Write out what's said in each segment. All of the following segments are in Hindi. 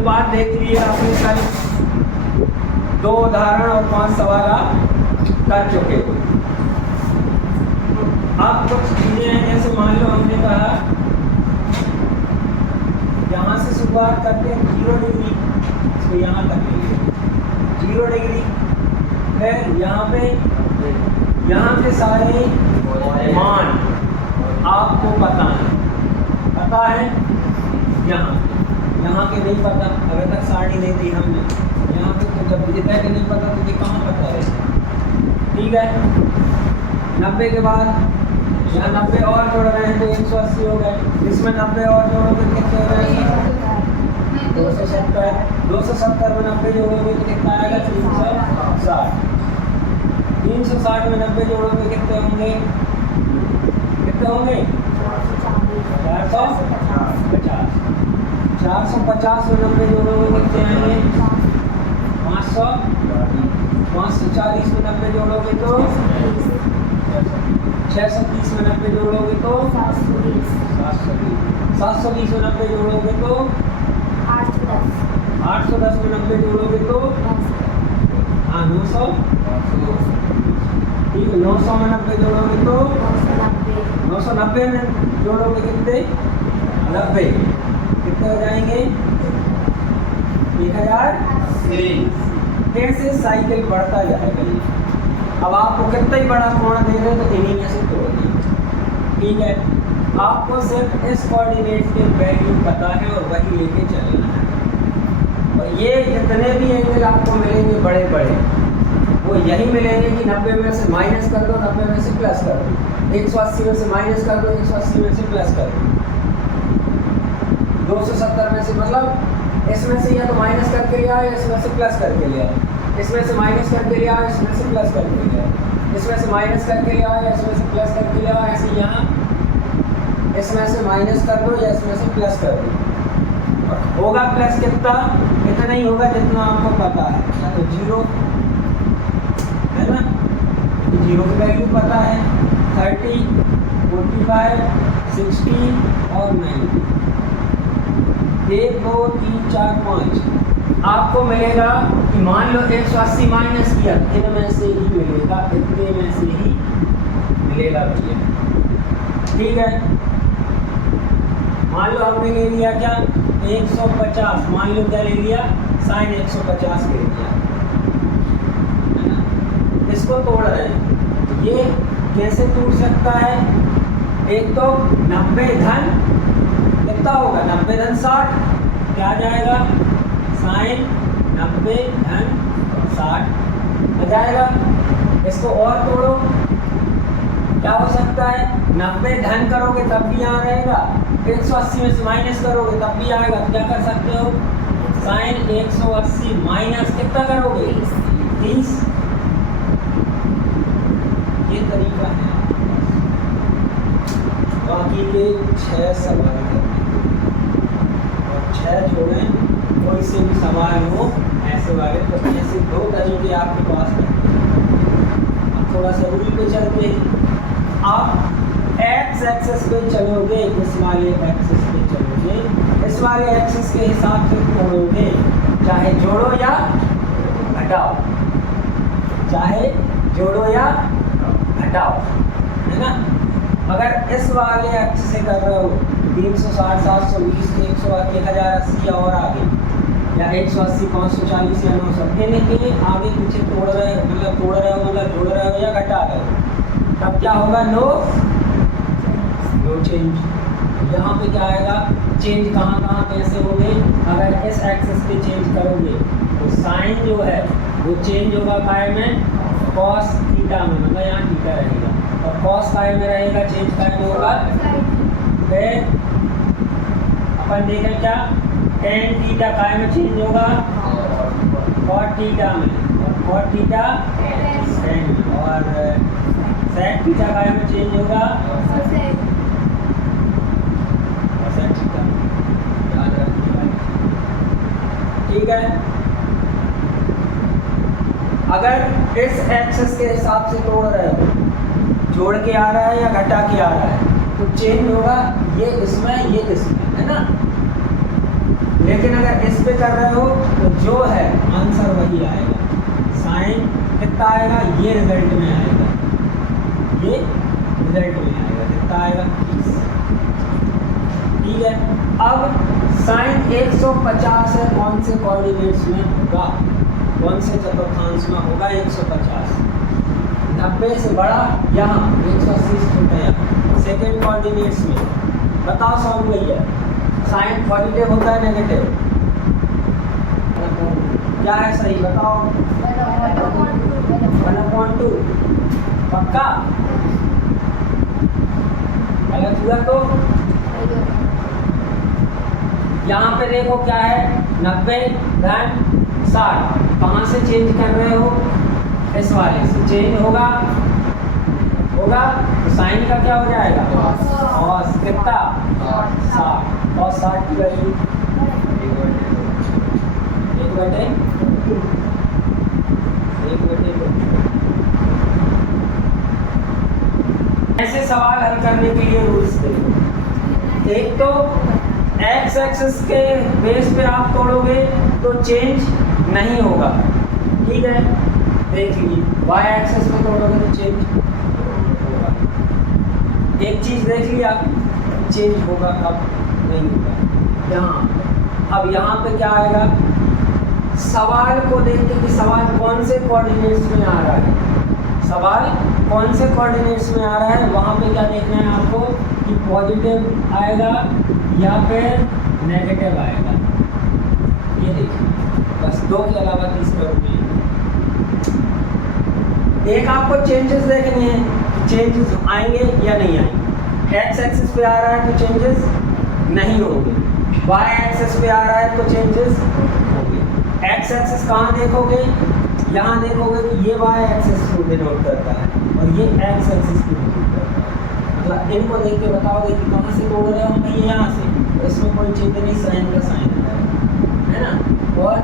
अनुपात देख लिए आपने कल, 2 उदाहरण और 5 सवाल आप कर चुके हो। अब कुछ चीजें हैं, जैसे मान लो हमने कहा यहाँ से शुरुआत करते हैं 0 डिग्री, इसको यहाँ तक लेंगे 0 डिग्री, फिर यहाँ पे सारे मान आपको पता है, यहाँ के नहीं पता, अगर तक सारणी नहीं दी हमने, यहाँ पे तो जब इतना के नहीं पता तो ये कहाँ पता रहेगा। ठीक है, 90 के बाद यहाँ 90 और जोड़ रहे हैं तो 180 हो गए, इसमें 90 और जोड़ोगे तो कितने हो जाएंगे 270, 270 में 90 जोड़ोगे तो कितना आएगा 360, 360 में 90 जोड़ोगे कितने होंगे 450 में 90 जोड़ोगे कितने आएंगे 500, 540 में 90 जोड़ोगे तो 630 में 90 जोड़ोगे तो 720 में 90 जोड़ोगे तो 810 में 90 जोड़ोगे तो 900, ठीक है, 900 में 90 जोड़ोगे तो 990 में जोड़ोगे कितने 90, कितने हो जाएंगे 1000। कैसे साइकिल बढ़ता जाएगा ये। अब आपको कितना ही बड़ा कोण दे रहे तो इन्हीं में से तोड़ दिए। ठीक है, आपको सिर्फ इस कोऑर्डिनेट के वैल्यू पता है और वही लेके चलना है। और ये जितने भी एंगल आपको मिलेंगे बड़े बड़े, वो यही मिलेंगे कि 90 में से माइनस कर दो, 90 में से प्लस कर दो, 180 में से माइनस कर दो, 180 में से प्लस कर दो, 270 में से, मतलब इसमें से या तो माइनस करके लिया या इसमें से प्लस करके लिया, इसमें से माइनस करके लिया इसमें से प्लस करके लिया, इसमें से माइनस करके लिया या इसमें से प्लस करके लिया, ऐसे यहाँ इसमें से माइनस कर दो या इसमें से प्लस कर दो। होगा प्लस कितना, इतना ही होगा जितना आपको पता है, या तो 0 है ना, 0 की वैल्यू पता है, 30, 45, 60 और 90, 1 2 3 4 5 आपको मिलेगा कि मान लो 180 माइनस किया, इनमें से ही मिलेगा, इतने में से ही मिलेगा भैया। ठीक है, मान लो हमने ले लिया क्या 150, मान लो क्या ले लिया sin 150 ले लिया, इसको तोड़ रहे हैं, ये कैसे टूट सकता है। एक तो 90 धन कितना होगा, 90 धन 60 क्या आ जाएगा sin 90 धन 60 आ जाएगा। इसको और तोड़ो, क्या हो सकता है 90 धन करोगे तब भी यहाँ रहेगा, 180 में से माइनस करोगे तब भी आएगा, तो क्या कर सकते हो sin 180 माइनस कितना करोगे 30। ये तरीका है। बाकी के 6 सवाल और 6 छोड़ें, कोई से भी सवाल हो ऐसे वाले, तो ऐसे 2 तरीके आपके पास हैं। अब थोड़ा सा रूल पे चलते हैं। आप एक्स एक्सिस पे चलोगे, इस वाले एक्सिस पे चलोगे, इस वाले एक्सिस के हिसाब से तोड़ोगे, चाहे जोड़ो या घटाओ, चाहे जोड़ो या घटाओ, है ना। अगर इस वाले एक्सिस से कर रहे हो 360, 720, 1080 और आगे, या 180, 540 या 900 के आगे पीछे तोड़ रहे हो, मतलब जोड़ रहे हो या घटा रहे हो, तब क्या होगा नो चेंज। यहाँ पे क्या आएगा चेंज, कहाँ कैसे होंगे, अगर इस एक्सिस पे चेंज करोगे तो साइन जो है वो चेंज होगा काय में कॉस थीटा में, मतलब यहाँ थीटा रहेगा, और कॉस काय में रहेगा, चेंज काय में होगा। फिर अपन देखें क्या टेन थीटा काय में चेंज होगा कॉट थीटा में, और कॉट थीटा टेन, और सेक थीटा काय में चेंज होगा सेक थीटा, याद रखिएगा। ठीक है, अगर इस एक्सिस के हिसाब से तोड़ रहे हो, जोड़ के आ रहा है या घटा के आ रहा है, तो चेंज होगा ये इसमें, ये इसमें, है ना। लेकिन अगर इस पे कर रहे हो तो जो है आंसर वही आएगा। साइन कितना आएगा, ये रिजल्ट में आएगा, ये रिजल्ट में आएगा, कितना आएगा 30। ठीक है, अब साइन 150 है, कौन से कोऑर्डिनेट्स में होगा, कौन से चतुर्थांश में होगा 150? 90 से बड़ा यहाँ, 180 से छोटा यहाँ, सेकेंड कोऑर्डिनेट्स में। बताओ सॉल्व वही है। साइन पॉजिटिव होता है नेगेटिव? क्या है सही बताओ? 1/2। पक्का? गलत हुआ तो यहाँ पे देखो क्या है, 90 धन 60। कहाँ से चेंज कर रहे हो? इस वाले से चेंज होगा, होगा तो साइन का क्या हो जाएगा कॉस, कितना 60, और 60 की वैल्यू 1/2। ऐसे सवाल हल करने के लिए रूल्स देखो। एक तो एक्स एक्सिस के बेस पे आप तोड़ोगे तो चेंज नहीं होगा, ठीक है, देख लीजिए। वाई एक्सिस पे तोड़ोगे तो चेंज होगा। एक चीज देख लिया, चेंज होगा, अब नहीं होगा यहाँ। अब यहाँ पे क्या आएगा, सवाल को देख के कि सवाल कौन से कोऑर्डिनेट्स में आ रहा है, सवाल कौन से कोऑर्डिनेट्स में आ रहा है, वहाँ पे क्या देखना है आपको कि पॉजिटिव आएगा या फिर नेगेटिव आएगा, ये देखिए। बस दो के अलावा तीसरा रूल नहीं। एक आपको चेंजेस देखने हैं, चेंजेस आएंगे या नहीं आएंगे। एक्स एक्सिस पे आ रहा है तो चेंजेस नहीं होंगे, वाई एक्सिस पे आ रहा है तो चेंजेस होंगे। एक्स एक्सिस कहाँ देखोगे, यहाँ देखोगे कि ये वाई एक्सिस को डिनोट करता है और ये एक्स एक्सिस को डिनोट करता है। मतलब इनको देख के बताओगे कि कहाँ से तोड़ रहे हो, ये यहाँ से, तो इसमें कोई चेंज नहीं, साइन का साइन है ना। और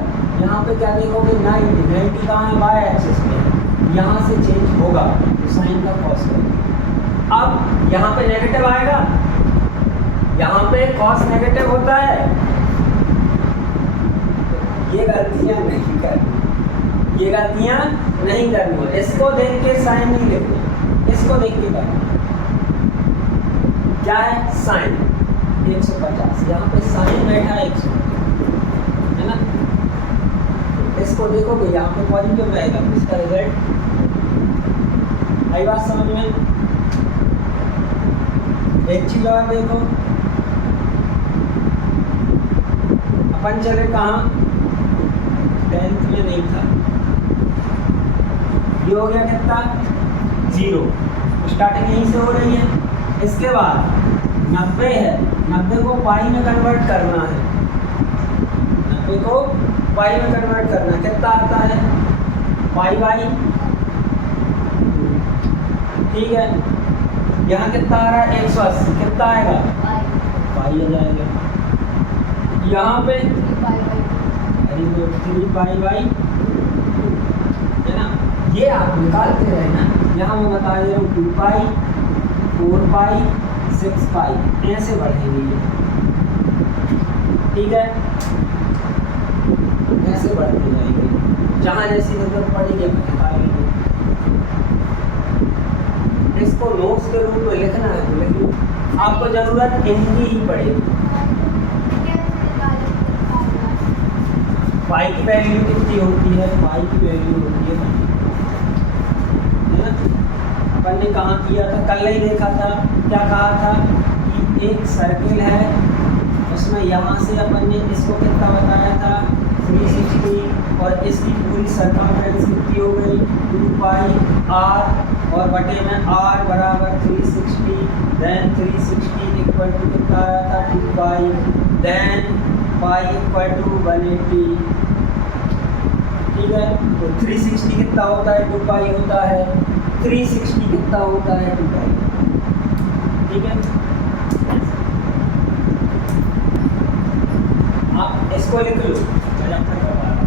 यहाँ पे क्या देखोगे, 90 कहाँ है, वाई एक्सिस में, यहाँ से चेंज होगा तो साइन का कॉस होगा। अब यहाँ पे नेगेटिव आएगा, यहाँ पे कॉस नेगेटिव होता है, ये गलतियाँ नहीं करनी, ये गलतियाँ नहीं करनी। इसको देख के साइन नहीं लिखना, इसको देख के करना। क्या है, साइन 150, यहाँ पे साइन बैठा है 100, है ना। इसको देखोगे यहाँ पे पॉजिटिव रहेगा, इसका रिजल्ट आई बात समझ में। एक चीज और देखो, अपन चले कहाँ, 10th में नहीं था, ये हो गया कितना 0, स्टार्टिंग यहीं से हो रही है। इसके बाद 90 है, 90 को पाई में कन्वर्ट करना है, 90 को पाई में कन्वर्ट करना है, कितना आता है पाई बाई, ठीक है। यहाँ कितना आ रहा है 180, कितना आएगा पाई आ जाएगा। यहाँ पे 3 पाई बाई, है ना, ये आप निकालते रहे ना। यहाँ मैं बता दे रहा हूँ 2 पाई, 4 पाई, 6 पाई, ऐसे बढ़ेंगे ये, ठीक है, ऐसे बढ़ते जाएंगे, जहाँ जैसी जरूरत पड़ेगी अपन निकालेंगे। इसको नोट्स के रूप में लिखना है, लेकिन आपको जरूरत इनकी ही पड़ेगी। पाई की वैल्यू कितनी होती है, पाई की वैल्यू होती है ना। अपन ने कहाँ किया था, कल नहीं देखा था, क्या कहा था कि एक सर्किल है, उसमें यहाँ से अपन ने इसको कितना बताया था 360, और इसकी पूरी सरकमफ्रेंस कितनी हो गई 2 पाई r, और बटे में r बराबर 360, देन 360 इक्वल टू कितना आया था 2 पाई, देन पाई इक्वल टू 180, ठीक है। तो 360 कितना होता है 2 पाई होता है, 360 कितना होता है 2 पाई, ठीक है। आप इसको लिख लो, मैं अपना करवा रहा हूँ।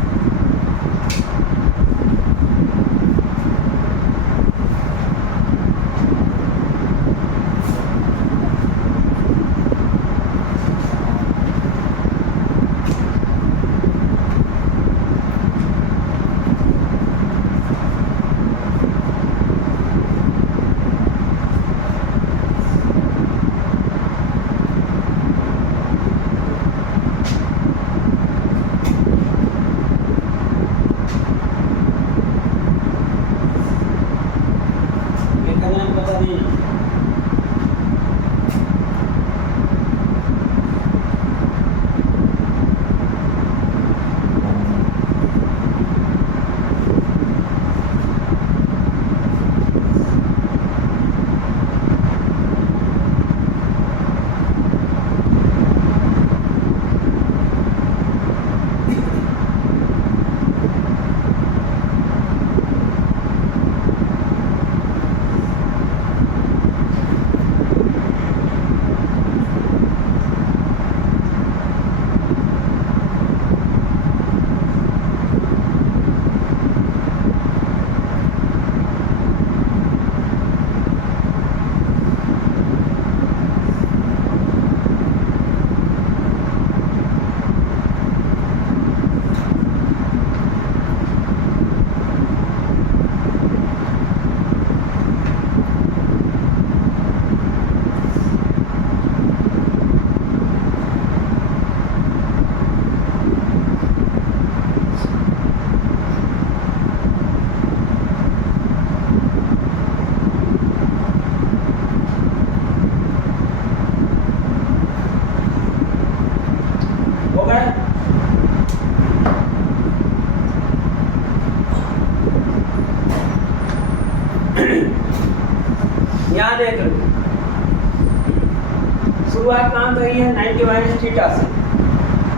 हैं 90 माइनस थीटा से।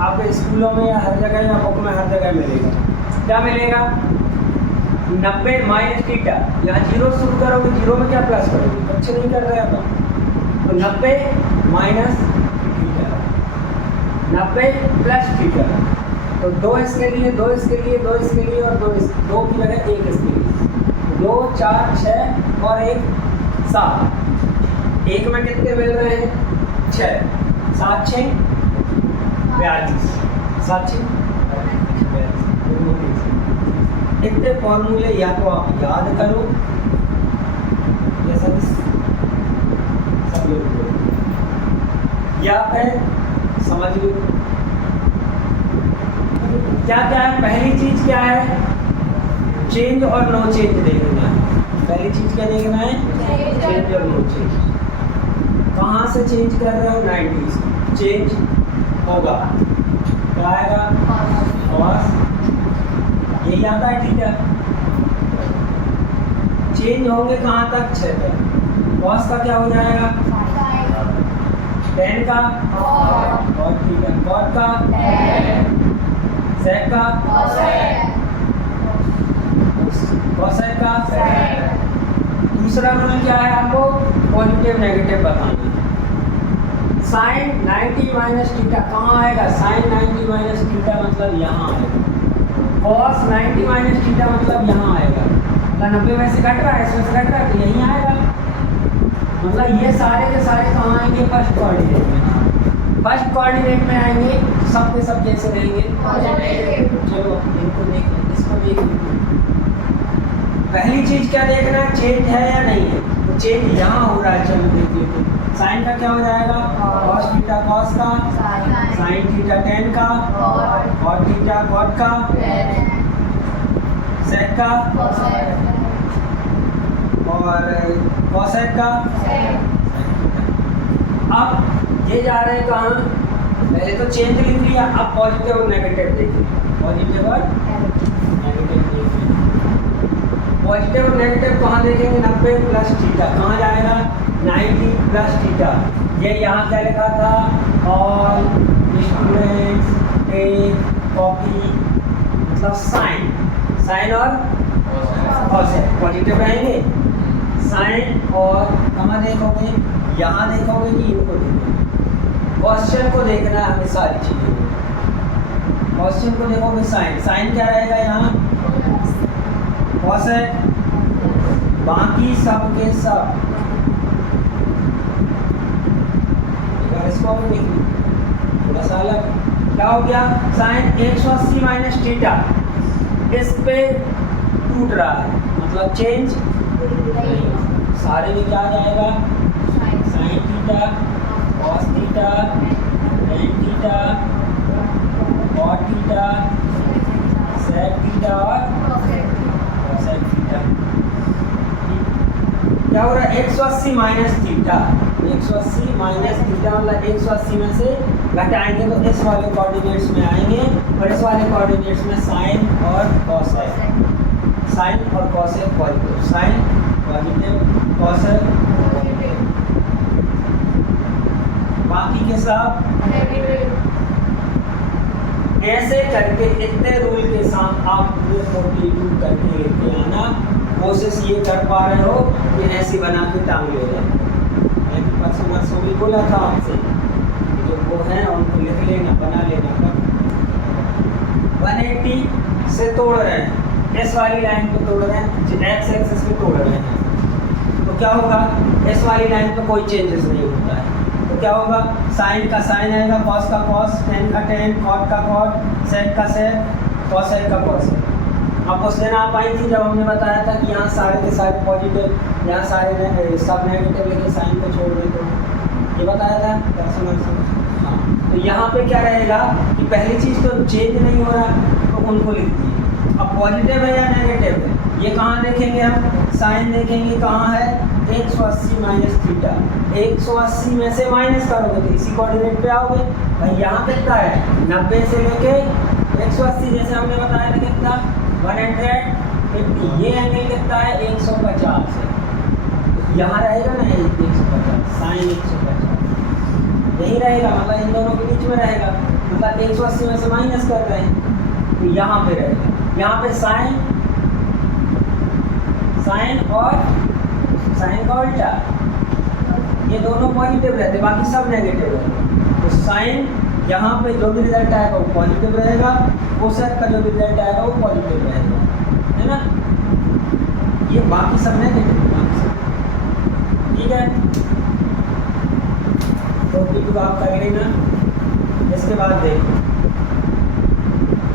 आपके स्कूलों में या हर जगह या बुक में हर जगह मिलेगा। क्या मिलेगा? 90 माइनस थीटा। यहाँ जीरो शुरू करोगे, जीरो में क्या प्लस करोगे? अच्छे नहीं कर रहे हैं आप। तो 90 माइनस थीटा, 90 प्लस थीटा। तो 2 इसके लिए, 2 इसके लिए, 2 इसके लिए और 2 की जगह 1 इसके लिए। 2 4 6 और 1 7। 1 में कितने मिल रहे हैं? 6। 7 6 42। 7 6 42। इतने फॉर्मूले या तो आप याद करो या सब लोग या फिर समझ लो। क्या क्या है? पहली चीज क्या है? चेंज और नो चेंज देखना है। पहली चीज क्या देखना है? चेंज और नो चेंज। कहाँ से चेंज कर रहे हो? 90 से चेंज होगा। क्या आएगा? कॉस। यही आता है, ठीक है। चेंज होंगे कहाँ तक? 6 तक। कॉस का क्या हो जाएगा? 10 का और ठीक है। कॉट का सेक का कॉसेक का। दूसरा रूल क्या है? आपको पॉजिटिव नेगेटिव बताना है। साइन 90 माइनस थीटा कहाँ आएगा? साइन 90 माइनस थीटा मतलब यहाँ आएगा। कॉस 90 माइनस थीटा मतलब यहाँ आएगा। मतलब 90 में से घट रहा है, इसमें से घट रहा है, तो यहीं आएगा। मतलब ये सारे के सारे कहाँ आएंगे? फर्स्ट कोऑर्डिनेट में। फर्स्ट कोऑर्डिनेट में आएंगे, सब के सब जैसे रहेंगे। चलो इनको देख, इसको देख। पहली चीज क्या देखना है? चेंज है या नहीं है। तो चेंज यहाँ हो रहा है, चलो देख लेते हैं। साइन का क्या हो जाएगा? कॉस थीटा कॉस का, साइन थीटा टेन का, कॉट थीटा कॉट का, सेक का और कॉसेक का। अब ये जा रहे हैं कहाँ? पहले तो चेंज लिख लिया, अब पॉजिटिव और नेगेटिव देखिए। पॉजिटिव और नेगेटिव देखिए। पॉजिटिव और नेगेटिव कहाँ देखेंगे? 90 प्लस थीटा कहाँ जाएगा? 90 प्लस थीटा। ये यहाँ क्या लिखा था? ऑल स्टूडेंट्स टेक कॉपी, मतलब साइन। साइन और कॉसेक पॉजिटिव रहेंगे। साइन और कहाँ देखोगे? यहाँ देखोगे कि इनको देखोगे? क्वेश्चन को देखना है हमें सारी चीजें। क्वेश्चन को देखोगे साइन, साइन क्या रहेगा यहाँ? कॉसेक। बाकी सब के सब इसको थोड़ा सा अलग क्या हो गया? साइन 180 माइनस थीटा इस पे टूट रहा है, मतलब चेंज सारे में क्या आ जाएगा? Sine theta cos theta tan theta cot theta sec theta और कॉसेक थीटा। क्या हो रहा है? 180 माइनस थीटा। 180 माइनस थीटा मतलब 180 में से घटाएंगे तो इस वाले कोऑर्डिनेट्स में आएंगे और इस वाले कोऑर्डिनेट्स में साइन और कॉसेक। साइन और cosec positive, sine positive, cosec बाकी के सब। ऐसे करके इतने रूल के साथ आप पूरे 42 करके लेके आना। कोशिश ये कर पा रहे हो कि ऐसी बना के टांग ले जाए। परसों भी बोला था आपसे, जो वो है उनको लिख लेना, बना लेना। 180 से तोड़ रहे हैं, इस वाली लाइन पे तोड़ रहे हैं, एक्स एक्सिस पे तोड़ रहे हैं, तो क्या होगा? इस वाली लाइन पे कोई चेंजेस नहीं होता है। तो क्या होगा? साइन का साइन आएगा, कॉस का कॉस, टेन का टेन, कॉट का कॉट, सेक का सेक, कॉसेक का कॉसेक। अब उस दिन आप आई थी जब हमने बताया था कि यहाँ सारे के सारे पॉजिटिव, यहाँ सारे सब नेगेटिव, लेकिन साइन को छोड़ दे तो ये बताया था पर्सनल से। हाँ, तो यहाँ पे क्या रहेगा कि पहली चीज़ तो चेंज नहीं हो रहा तो उनको लिख दिए। अब पॉजिटिव है या नेगेटिव है ये कहाँ देखेंगे हम? साइन देखेंगे कहाँ है? 180 माइनस थीटा। 180 में से माइनस करोगे तो इसी कोऑर्डिनेट पे आओगे। भाई यहाँ कितना है? 90 से लेके 180, जैसे हमने बताया था कितना? 150। ये एंगल कितना है? 150 है। यहाँ रहेगा ना 150, साइन 150। यही रहेगा, मतलब इन दोनों के बीच में रहेगा, मतलब 180 में से माइनस कर रहे हैं तो यहाँ पे रहेगा। यहाँ पे साइन और साइन का उल्टा, ये दोनों पॉजिटिव रहते, बाकी सब नेगेटिव रहते। तो साइन यहाँ पे जो भी रिजल्ट आएगा वो पॉजिटिव रहेगा, कोसेक का जो भी रिजल्ट आएगा वो पॉजिटिव रहेगा, है ना। ये बाकी सब नेगेटिव, ठीक है। तो P2 आप कर लेना। इसके बाद देखो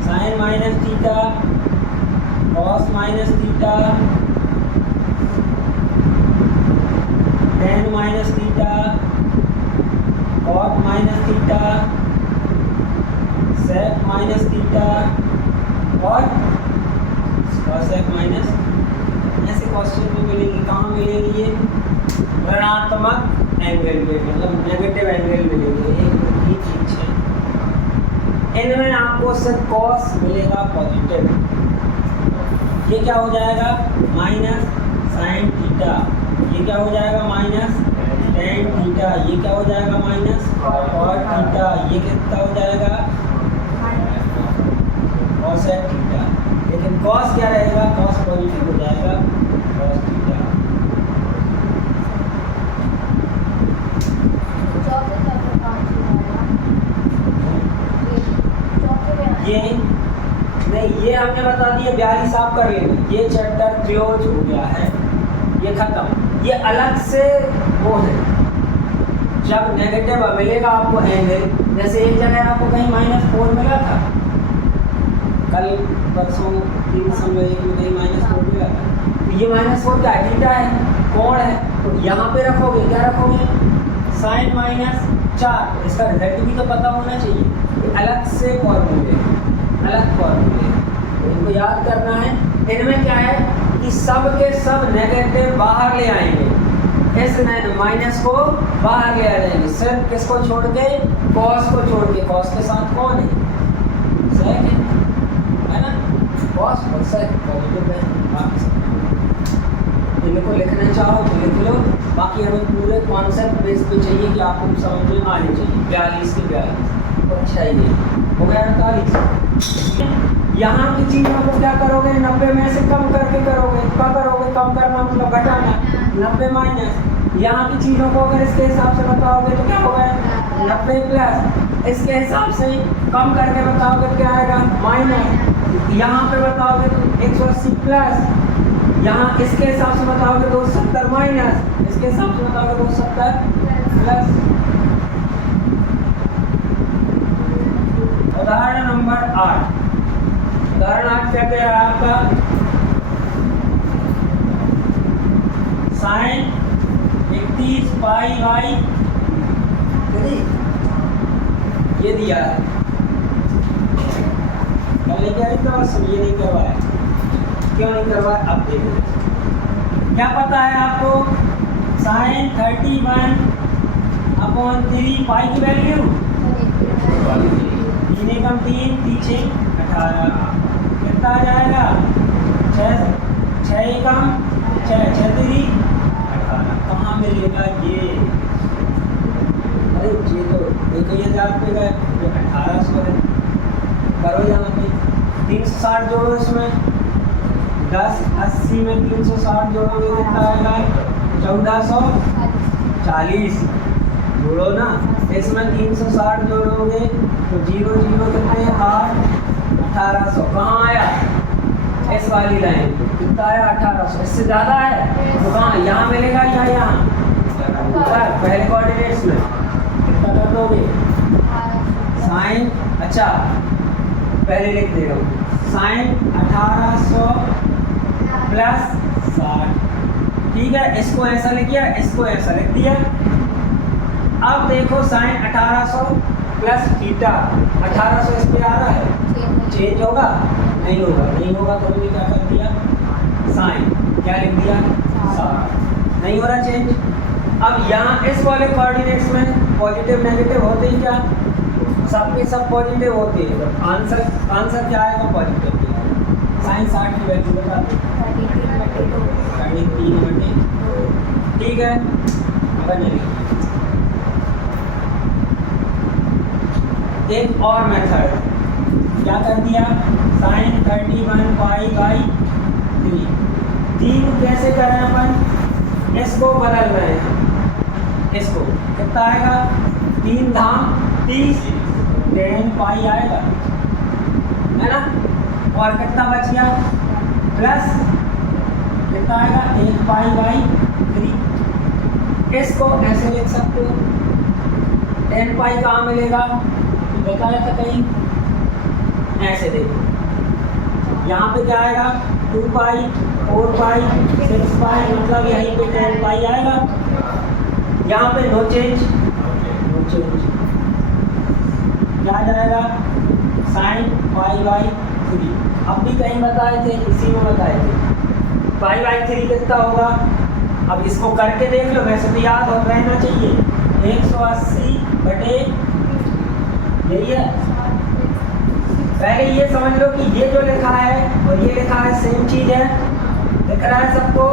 sine minus theta, cos minus theta, tan minus theta, cot minus theta, sec minus theta और कॉसेक माइनस। ऐसे क्वेश्चन में मिलेंगे, कहाँ मिलेंगे ये ऋणात्मक एंगल पे, मतलब नेगेटिव एंगल मिलेंगे, ये चीज है। इनमें आपको सिर्फ कॉस मिलेगा पॉजिटिव, ये क्या हो जाएगा माइनस साइन थीटा, ये क्या हो जाएगा माइनस टेन थीटा, ये क्या हो जाएगा माइनस कॉट थीटा, ये कितना हो जाएगा कॉसेक थीटा। लेकिन कॉस क्या रहेगा, कॉस पॉजिटिव हो जाएगा, कॉस थीटा। ये नहीं, ये हमने बता दिया 42 आप कर लेंगे, ये चैप्टर क्लोज हो गया है, ये खत्म। ये अलग से वो है, जब नेगेटिव मिलेगा आपको एंगल, जैसे एक जगह आपको कहीं -4 मिला था, कल परसों 3 समय एक में कहीं -4 मिला था, तो ये -4 क्या थीटा है, कोण है, तो यहाँ पे रखोगे, क्या रखोगे साइन -4, इसका रिजल्ट भी तो पता होना चाहिए। अलग से फॉर्मूले, अलग फॉर्मूले, इनको याद करना है। इनमें क्या है कि सब के सब नेगेटिव बाहर ले आएंगे, इस माइनस को बाहर ले आ जाएंगे, सिर्फ किसको छोड़ के, कॉस को छोड़ के। कॉस के साथ कौन है, सेक है ना, कॉस और सेक पॉजिटिव है। बाकी सब इनको लिखना चाहो तो लिख लो, बाकी हमें पूरे कॉन्सेप्ट बेस पे चाहिए कि आपको समझ में आने चाहिए। 42 के 42 अच्छा ही हो गया 48। यहाँ की चीज़ों को क्या करोगे, 90 में से कम करके करोगे। क्या करोगे, कम करना मतलब घटाना, 90 माइनस। यहाँ की चीज़ों को अगर इसके हिसाब से बताओगे तो क्या होगा 90 प्लस, इसके हिसाब से कम करके बताओगे तो क्या आएगा माइनस। यहाँ पे बताओगे तो 180 प्लस, यहाँ इसके हिसाब से बताओगे 270 माइनस, इसके हिसाब से बताओगे 270 प्लस। उदाहरण नंबर 8, उदाहरण 8 क्या कह रहा है आपका, साइन 31 पाई बाई, ये दिया है, पहले क्या नहीं करवा, सब ये नहीं करवाया, क्यों नहीं करवाया अब देखो। क्या पता है आपको, साइन 31/3 पाई की वैल्यू 3 एकम 3 3 18 कितना आ जाएगा 6 एकम 6 6 3 18। कहाँ मिलेगा ये, अरे ये तो 1000 पे गए, ये 1800 है। करो यहाँ पे 360 जोड़ो, इसमें 10 80 में 360 जोड़ोगे कितना आएगा 1440 जोड़ो ना। इसमें 360 जोड़ोगे तो 0 0 कितने 8 1800 कहाँ आया, इस वाली लाइन कितना आया 1800, इससे ज़्यादा है तो कहाँ यहाँ मिलेगा या यहाँ ऊपर पहले कोऑर्डिनेट्स में कितना कर दोगे साइन, अच्छा पहले लिख दे रहा हूँ साइन 1800 प्लस 60, ठीक है। इसको ऐसा लिख दिया, इसको ऐसा लिख दिया। अब देखो साइन 1800 प्लस थीटा, 1800 इस पे आ रहा है, चेंज होगा नहीं होगा, नहीं होगा तो हमने क्या कर दिया साइन क्या लिख दिया 60, नहीं हो रहा चेंज। अब यहाँ इस वाले कोऑर्डिनेट्स में पॉजिटिव नेगेटिव होते ही क्या, सब के सब पॉजिटिव होते हैं, तो आंसर क्या आएगा पॉजिटिव। साइन 60 की वैल्यू बता दो 3/2, ठीक है। एक और मेथड क्या कर दिया, साइन 31 पाई बाई 3। 3 कैसे करें अपन, इसको बदल रहे हैं, इसको कितना आएगा 3 धाम 30 10 पाई आएगा, है ना। और कितना बच गया प्लस कितना आएगा 1 पाई बाई 3। इसको ऐसे लिख सकते हो, 10 पाई कहाँ मिलेगा बताया था कहीं, ऐसे देखो यहाँ पे क्या आएगा 2 पाई 4 पाई 6 पाई, मतलब यहीं पे 10 पाई आएगा, यहाँ पे नो चेंज, नो चेंज। क्या जाएगा साइन पाई बाई 3। अब भी कहीं बताए थे, इसी में बताए थे पाई बाई 3 कितना होगा। अब इसको करके देख लो, वैसे तो याद हो रहना चाहिए 180 बटे यही है। पहले ये समझ लो कि ये जो लिखा है और ये लिखा है सेम चीज़ है, दिख रहा है सबको,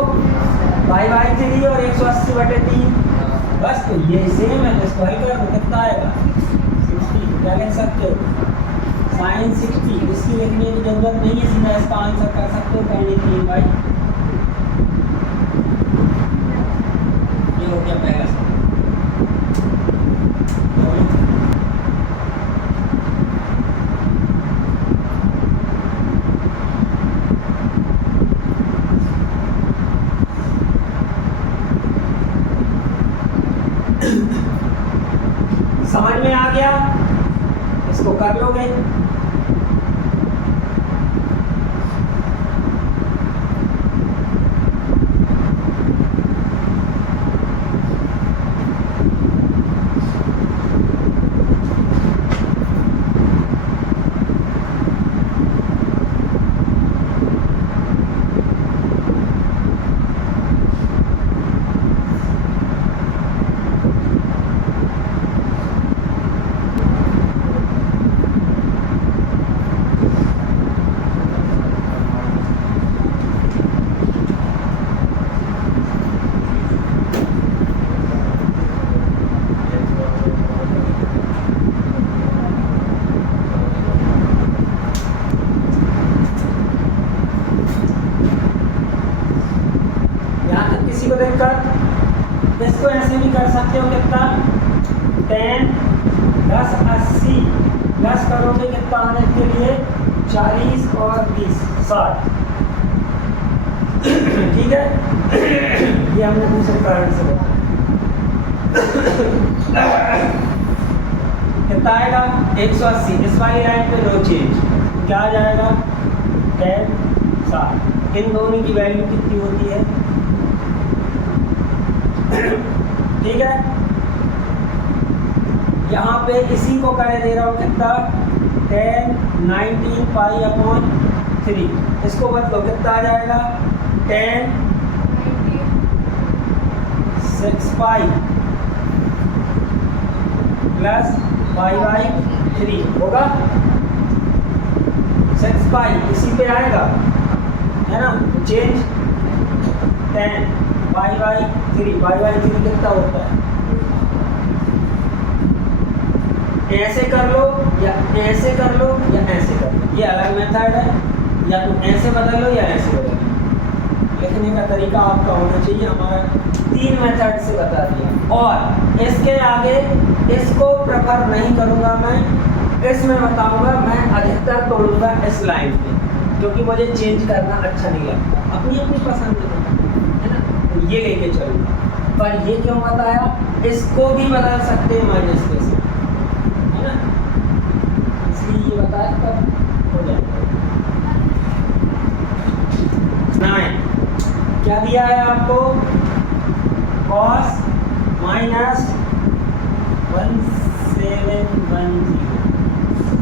पाई बाई 3 और 180 बटे 3, बस तो ये सेम है। तो इसको हल कर दो कितना आएगा 60। क्या लिख सकते हो साइन 60, इसकी लिखने की जरूरत नहीं है, सीधा इसका आंसर कर सकते हो 23 बाई। ये हो गया पहला सवाल। समझ में आ गया, इसको कर लोगे। इसको ऐसे भी कर सकते हो कितना 10 10 80 प्लस करोगे कितना आने के लिए 40 और 20 60। ठीक है, ये हमने दूसरे कारण से कितना आएगा 180। इस वाली लाइन पे नो चेंज, क्या आ जाएगा 10 60। इन दोनों की वैल्यू कितनी होती है, ठीक है। यहाँ पे इसी को करे दे रहा हूँ कितना 10 19 पाई अपॉन 3। इसको बदलो कितना आ जाएगा 10 6 पाई प्लस पाई बाई 3 होगा 6 पाई, इसी पे आएगा है ना, change 10 pi by 3। Pi by 3 कितना होता है, ऐसे कर लो या ऐसे कर लो या ऐसे कर लो, ये अलग मेथड है, या तो ऐसे बदल लो या ऐसे बदल लो। लिखने का तरीका आपका होना चाहिए। हमारा 3 मेथड से बता दिया, और इसके आगे इसको प्रेफर नहीं करूँगा मैं, इसमें बताऊँगा मैं अधिकतर तोड़ूंगा इस लाइन पे, क्योंकि मुझे चेंज करना अच्छा नहीं लगता, अपनी अपनी पसंद है ना, तो ये लेके चलूँगा। पर ये क्यों बताया, इसको भी बदल सकते हैं माइनस के साथ, है ना, इसलिए ये बताया तब हो जाएगा। 9 क्या दिया है आपको, cos माइनस 1710।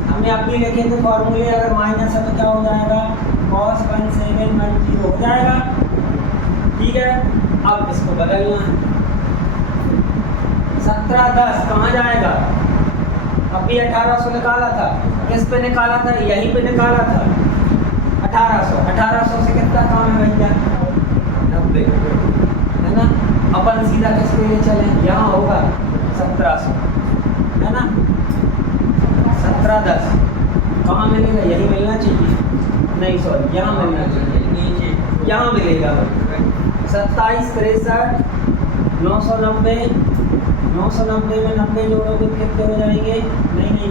हमने अपनी लिखे थे फॉर्मूले, अगर माइनस है तो क्या हो जाएगा cos 1710 हो जाएगा। ठीक है, अब इसको बदलना है। 1710 कहाँ जाएगा, अभी 1800 निकाला था, किस पे निकाला था, यहीं पे निकाला था 1800 से कितना काम है भैया 90, है ना। अपन सीधा किस पे ले चले, यहाँ होगा 1700, है ना, 17×10 कहाँ मिलेगा? यही मिलना चाहिए, नहीं सॉरी यहाँ मिलना चाहिए, यहाँ मिलेगा। 27 63 990 में 90 जोड़ोगे कितने हो जाएंगे? नहीं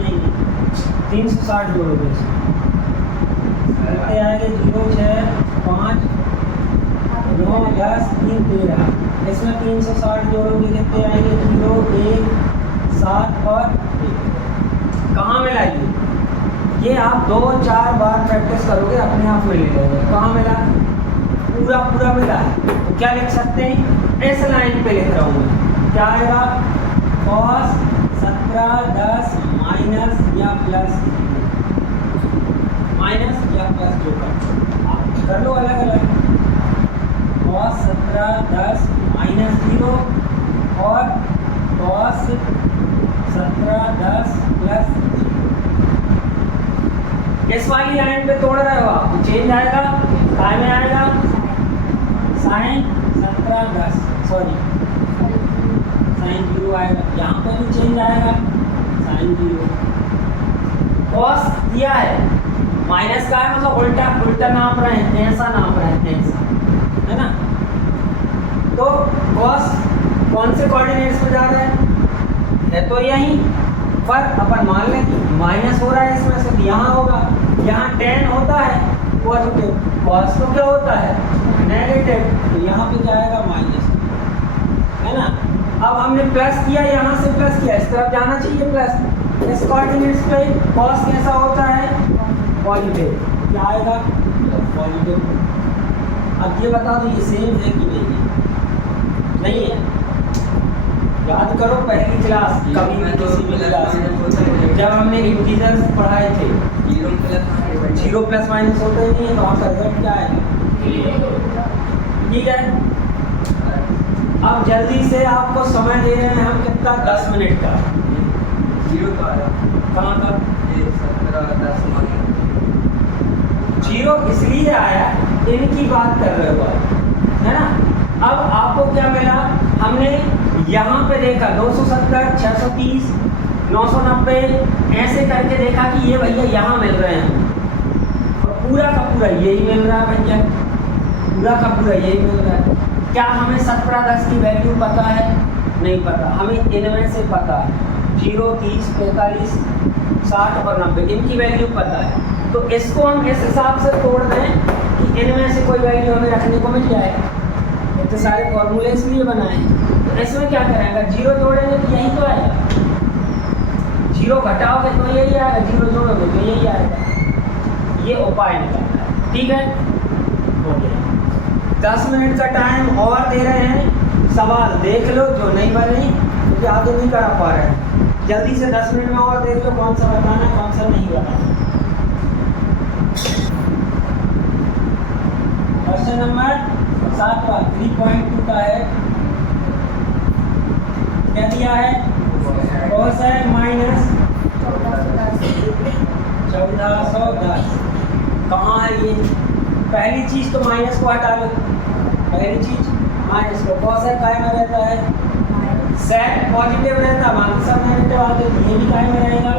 360 जोड़ोगे, कितने आएंगे? 0 6 5 9 10 3 13। इसमें 360 जोड़ोगे कितने आएंगे? 0 1 7 और 1। कहाँ मिलाइए? ये आप 2-4 बार प्रैक्टिस करोगे अपने आप मिल जाएगा। कहाँ मिला? पूरा मिला है। तो क्या लिख सकते हैं? इस लाइन पे लिख रहा हूँ मैं, क्या आएगा? cos 17×10 माइनस या प्लस जो आप कर लो अलग अलग। cos 17×10 माइनस 0 और cos 17×10 प्लस 0। इस वाली लाइन पे तोड़ रहे हो आप, चेंज आएगा, काय में आएगा? साइन 17×10 सॉरी साइन 0 आएगा। यहाँ पे भी चेंज आएगा, साइन 0। कॉस दिया है, माइनस का है मतलब उल्टा नाप रहे हैं, ऐसा नाप रहे हैं, ऐसा है ना। तो कॉस कौन से कोऑर्डिनेट्स में जा रहा है तो यही, पर अपन मान लें कि माइनस हो रहा है इसमें से, यहाँ होगा, यहाँ tan होता है पॉजिटिव, कॉस तो क्या होता है? नेगेटिव, तो यहाँ पे जाएगा माइनस, है ना। अब हमने प्लस किया, यहाँ से प्लस किया, इस तरफ जाना चाहिए प्लस। इस कोऑर्डिनेट्स पे कॉस कैसा होता है? पॉजिटिव, क्या आएगा? पॉजिटिव। अब ये बता दो ये सेम है कि नहीं है? याद करो पहली क्लास, कभी भी किसी भी क्लास में जब हमने इंटीजर्स पढ़ाए थे, 0 प्लस माइनस होता ही नहीं है, तो आपका रिजल्ट क्या आएगा? ठीक है। अब जल्दी से आपको समय दे रहे हैं हम, कितना? 10 मिनट का। कहाँ का? 0 इसलिए आया, इनकी बात कर रहे हो आप, है ना। अब आपको क्या मिला? हमने यहाँ पे देखा 270 630 990 ऐसे करके देखा कि ये भैया यहाँ मिल रहे हैं, और पूरा का पूरा यही मिल रहा है भैया, पूरा का पूरा यही मिल रहा है। क्या हमें 17×10 की वैल्यू पता है? नहीं पता, हमें इनमें से पता है 0 30 45 60 और 90, इनकी वैल्यू पता है। तो इसको हम इस हिसाब से तोड़ दें कि इनमें से कोई वैल्यू हमें रखने को मिल जाए। तो सारे फॉर्मूले इसलिए बनाए। तो इसमें क्या करेंगे? 0 जोड़ेंगे तो यही तो आएगा, 0 घटाओगे तो यही आएगा, 0 जोड़ोगे तो यही आएगा। ये उपाय निकालना है, ठीक है। हो गया। 10 मिनट का टाइम और दे रहे हैं, सवाल देख लो जो नहीं बने, क्योंकि आगे नहीं करा पा रहे हैं। जल्दी से 10 मिनट में और देख लो कौन सा बताना है कौन सा नहीं बताना। क्वेश्चन नंबर 7 3.2 का है। क्या दिया है? Cosec minus 1410। कहाँ है ये? पहली चीज तो माइनस को हटा लो, पहली चीज माइनस को। कोसेक काय में रहता है? सेक पॉजिटिव रहता है, बाकी सब नेगेटिव आते हैं, ये भी काय में रहेगा।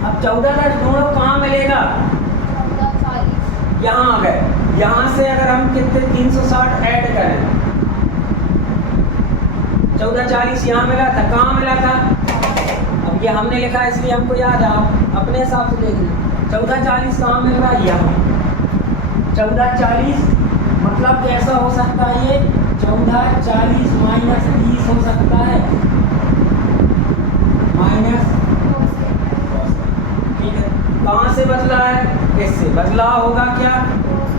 अब 1410 ढूंढो कहाँ मिलेगा? यहाँ आ गए। यहाँ से अगर हम कितने 360 ऐड करें, 1440 यहाँ मिला था, कहाँ मिला था? अब ये हमने लिखा है इसलिए हमको याद है, आप अपने हिसाब से देख लें। 1440 कहाँ मिल रहा है? यहाँ। 1440 मतलब कैसा हो सकता है ये? 1440 माइनस 30 हो सकता है, माइनस, ठीक है। कहाँ से बदला है? इससे बदला होगा क्या?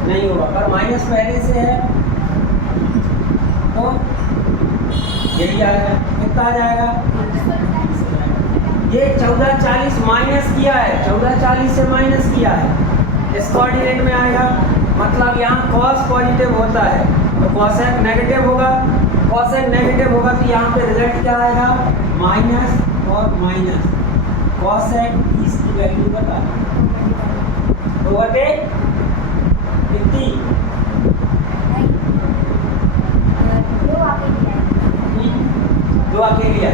नहीं होगा, पर माइनस पहले से है तो यही आएगा। कितना आ जाएगा? ये 1440 माइनस किया है, 1440 से माइनस किया है, इस कोऑर्डिनेट में आएगा। मतलब यहाँ कॉस पॉजिटिव होता है तो कॉसेक नेगेटिव होगा, कॉसेक नेगेटिव होगा तो यहाँ पे रिजल्ट क्या आएगा? माइनस और माइनस। कॉसेक 30 की वैल्यू बता दो, बटे कितनी? 2 अकेली है।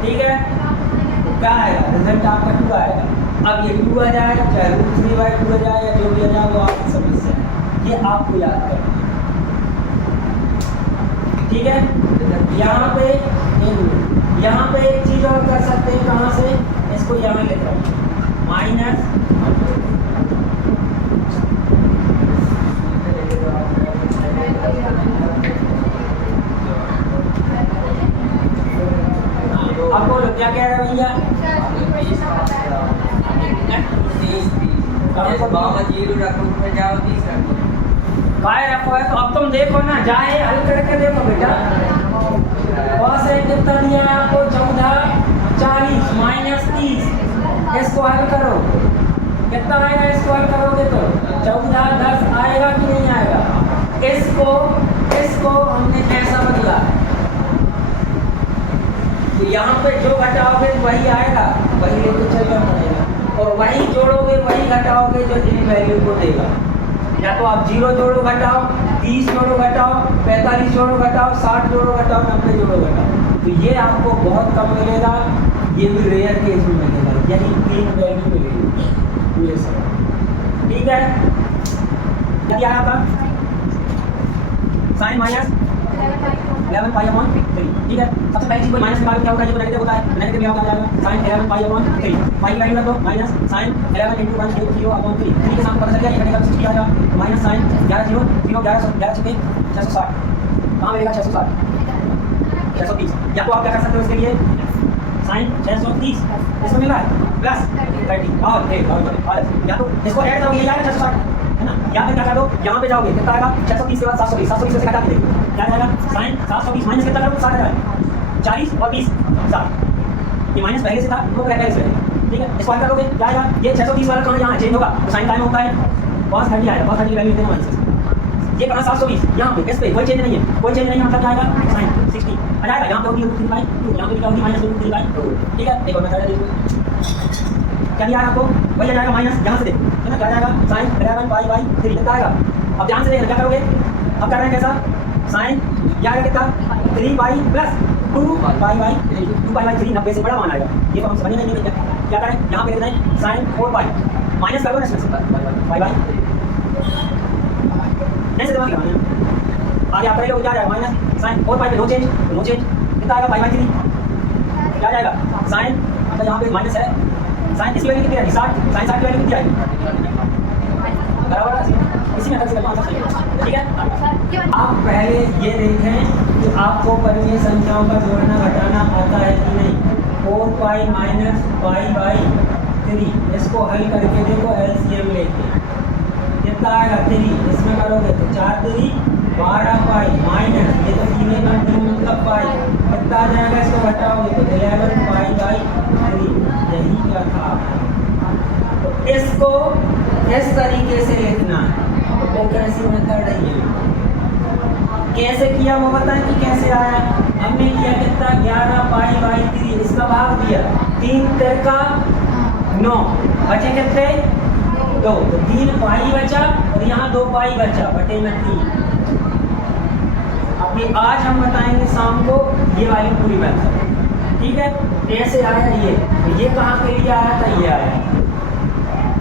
ठीक है, तो क्या आएगा रिजल्ट आपका 2 आएगा। अब ये 2 आ जाए चाहे √3/2 आ जाए या जो भी आ जाए वो आपकी समस्या है, ये आपको याद करना है। ठीक है, यहाँ पे एक चीज और कर सकते हैं, कहाँ से, इसको यहाँ लिख रहा हूँ माइनस अब बोलो क्या कह रहे हैं भैया, काय रखो है, तो अब तुम देखो ना, जाए हल करके देखो बेटा, कॉस है कितना दिया है आपको 14 40 -30, इसको हल करो कितना आएगा, इसको हल करोगे तो 14 10 आएगा कि नहीं आएगा। इसको हमने कैसा बदला, तो यहाँ पे जो घटाओगे वही आएगा, वही लेके चलना पड़ेगा, और वही जोड़ोगे वही घटाओगे जो इन वैल्यू को देगा। या तो आप 0 जोड़ो घटाओ, 30 जोड़ो घटाओ, 45 जोड़ो घटाओ, 60 जोड़ो घटाओ, 90 जोड़ो घटाओ, तो ये आपको बहुत कम मिलेगा, ये भी रेयर केस में मिलेगा, यही 3 वैल्यू मिलेगी पूरे समय। ठीक है, क्या आया था साइन माइनस 11π/3। ठीक है, सबसे पहली चीज माइनस निकालो, क्या होता है, ये तो नेगेटिव होता है, नेगेटिव यहाँ आ जाएगा साइन 11π/3, पाई की वैल्यू रख दो माइनस साइन 11 × 1/0/3, 3 के साथ पता चल गया, ये घटेगा 60 आ जाएगा, माइनस साइन 11 0 0 11 660, कहाँ मिलेगा 660 630। या तो आप क्या कर सकते हो इसके लिए, साइन 630 इसमें मिल रहा है प्लस 30 और या तो इसको ऐड करोगे, ये आएगा 660 है ना, या फिर क्या कर दो, यहाँ पे जाओगे कितना आएगा 630 के बाद 720, 720 से घटा के देखो क्या आएगा, साइन 720 माइनस कितना करोगे 60 आएगा, 40 और 20 60, ये माइनस पहले से था वो रहता है इसमें। ठीक है, इसको हल करोगे क्या आएगा, ये 630 वाला कहाँ यहाँ चेंज होगा, तो साइन टाइम होता है cos 30 आएगा, cos 30 की वैल्यू इतने माइनस, ये कहाँ 720 यहाँ पे, इस पे कोई चेंज नहीं है, कोई चेंज नहीं, मतलब क्या आएगा साइन 60 आ जाएगा, यहाँ पे होगी √3/2, यहाँ पे क्या होगी -√3/2। ठीक है, एक और मेथड है, क्या दिया आपको, वही आ जाएगा माइनस, यहाँ से देखो है ना, क्या जाएगा साइन 11π/3 कितना आएगा। अब ध्यान से देखना क्या करोगे, अब कर रहे हैं कैसा, साइन क्या आएगा कितना 3π + 2π/3, 90 से बड़ा मान आएगा, ये तो हम समझ नहीं है क्या करें, यहाँ पे लिख रहे हैं साइन 4π माइनस कर दो ना इसमें से π/3 ऐसे दिमाग लगाना, आगे आप करेंगे क्या जाएगा माइनस साइन 4π पे नो चेंज कितना आएगा π/3, क्या जाएगा साइन, मतलब यहाँ पे माइनस है, साइन इसकी वैल्यू कितनी आएगी 60, साइन 60 की वैल्यू कितनी आएगी बराबर है, इसी मेथड से करना आंसर सही है। ठीक है, आप पहले ये देखें कि आपको परिमेय संख्याओं का जोड़ना घटाना आता है कि नहीं। 4π - π/3 इसको हल करके देखो, एलसीएम लेके कितना आएगा 3, इसमें करोगे तो 4 3 12π माइनस, ये तो सीधे कंटिन्यू मतलब पाई, कितना आ जाएगा, इसको घटाओगे तो 11π/3, यही क्या था। तो इसको इस तरीके से लिखना है, तो कैसी मेथड है ये, कैसे किया वो बताएं कि कैसे आया। हमने किया कितना 11π/3, इसका भाग दिया 3 3 का 9, बचे कितने 2, तो 3π बचा और यहाँ 2π बचा, बटे में 3। अभी आज हम बताएंगे शाम को ये वाली पूरी मेथड। ठीक है, कैसे आया ये कहाँ के लिए आया था, ये आया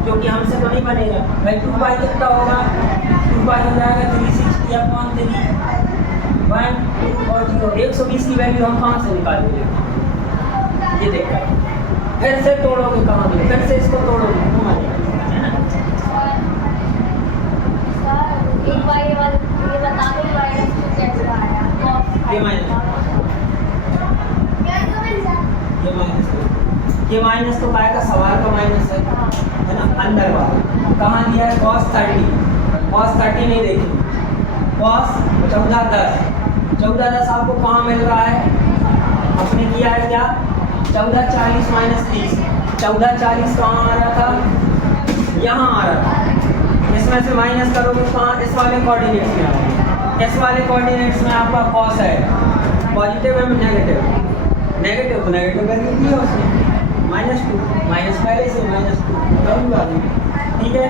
क्योंकि हमसे तो नहीं बनेगा भाई। 2π कितना होगा, 2π हो जाएगा 360/3, 1 2 और 0, 120 की वैल्यू हम कहाँ से निकालेंगे, ये देखकर फिर से तोड़ोगे, कहाँ पे फिर से इसको तोड़ोगे, है ना। ये माइनस तो काय का सवाल का माइनस है ना, अंदर वाला कहाँ दिया है, cos 30 नहीं देखी, cos 14 10 आपको कहाँ मिल रहा है, आपने किया है क्या 14 40 - 30, 14 40 कहाँ आ रहा था, यहाँ आ रहा था, इसमें से माइनस करोगे कहाँ, इस वाले कोऑर्डिनेट्स में आएगा, इस वाले कोऑर्डिनेट्स में आपका cos है, पॉजिटिव है नेगेटिव तो नेगेटिव वैल्यू दी है उसने -2, माइनस पहले से -2, ठीक है।